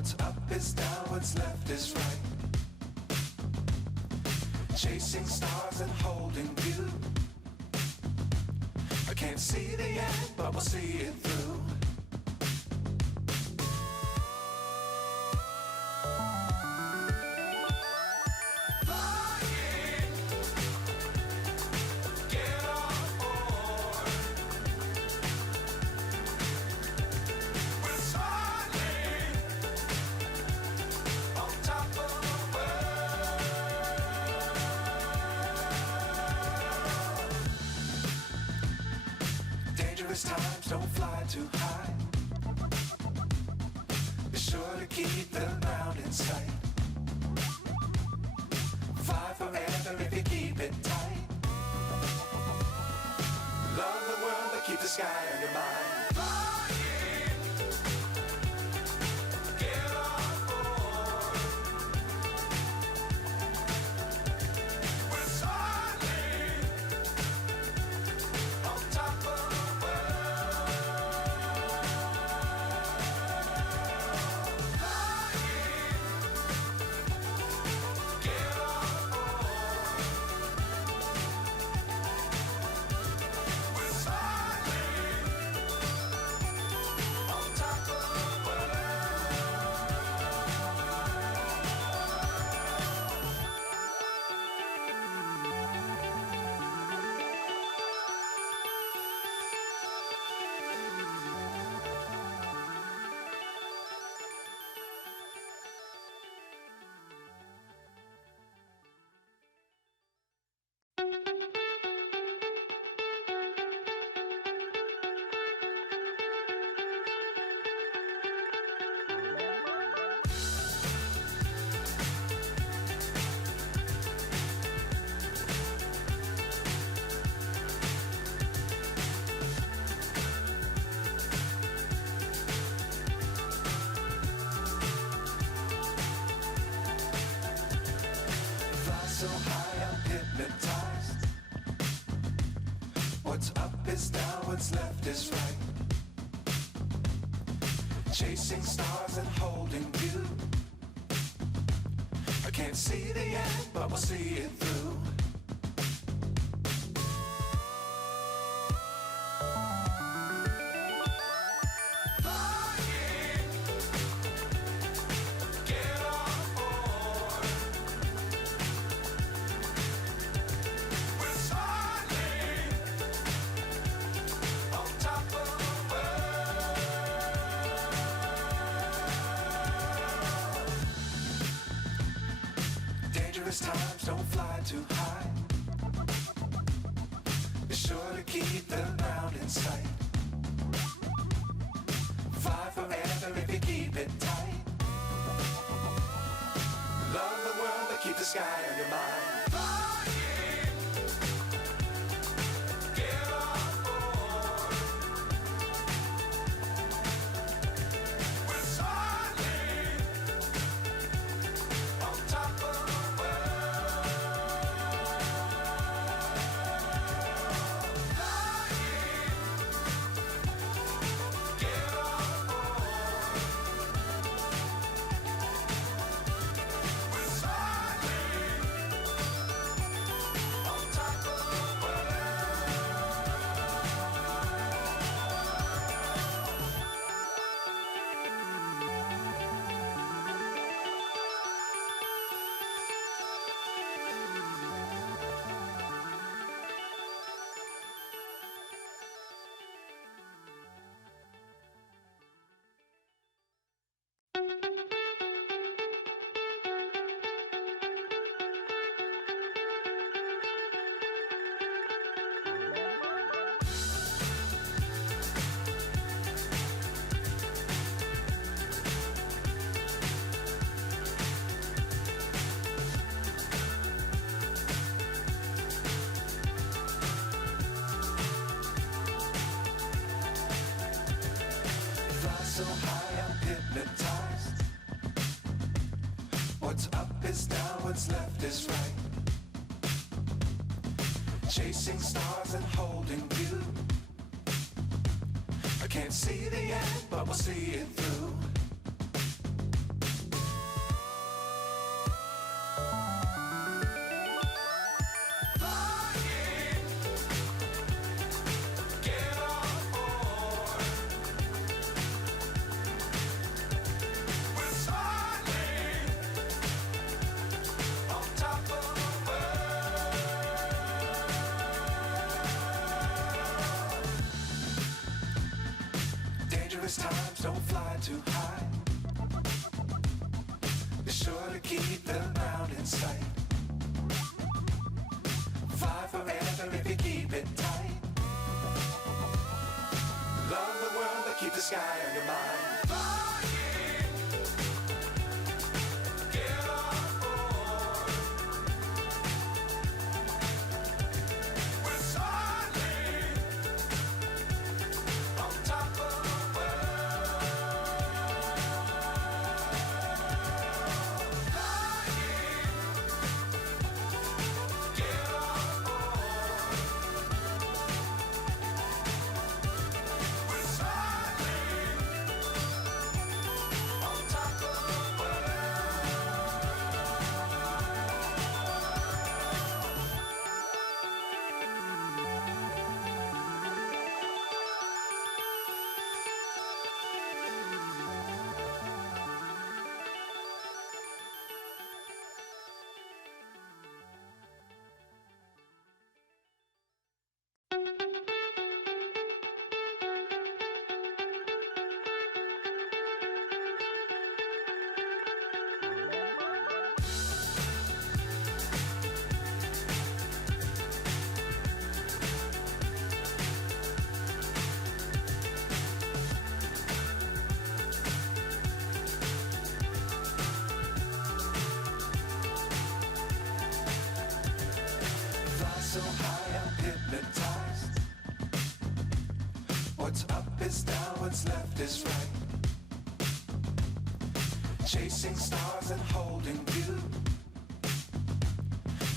What's up is down, what's left is right. Chasing stars and holding you. I can't see the end, but we'll see it through. Times don't fly too high. Be sure to keep the ground in sight. Fly forever if you keep it tight. Love the world but keep the sky on your mind. So high I'm hypnotized. What's up is down, what's left is right. Chasing stars and holding you. I can't see the end, but we'll see it through. Times don't fly too high. Be sure to keep the ground in sight. Fly forever if you keep it tight. Love the world but keep the sky on your mind. So high I'm hypnotized. What's up is down, what's left is right. Chasing stars and holding you. I can't see the end, but we'll see it through. Clouds don't fly too high. Be sure to keep the ground in sight. Fly forever if you keep it tight. Love the world, but keep the sky on your mind. Flying, get on board. We're soaring on top of the world. Flying, get on board. We're soaring on top of the Fly so high, I'm hypnotized. What's up is down, what's left is right. Chasing stars and holding you.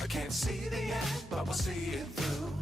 I can't see the end, but we'll see it through.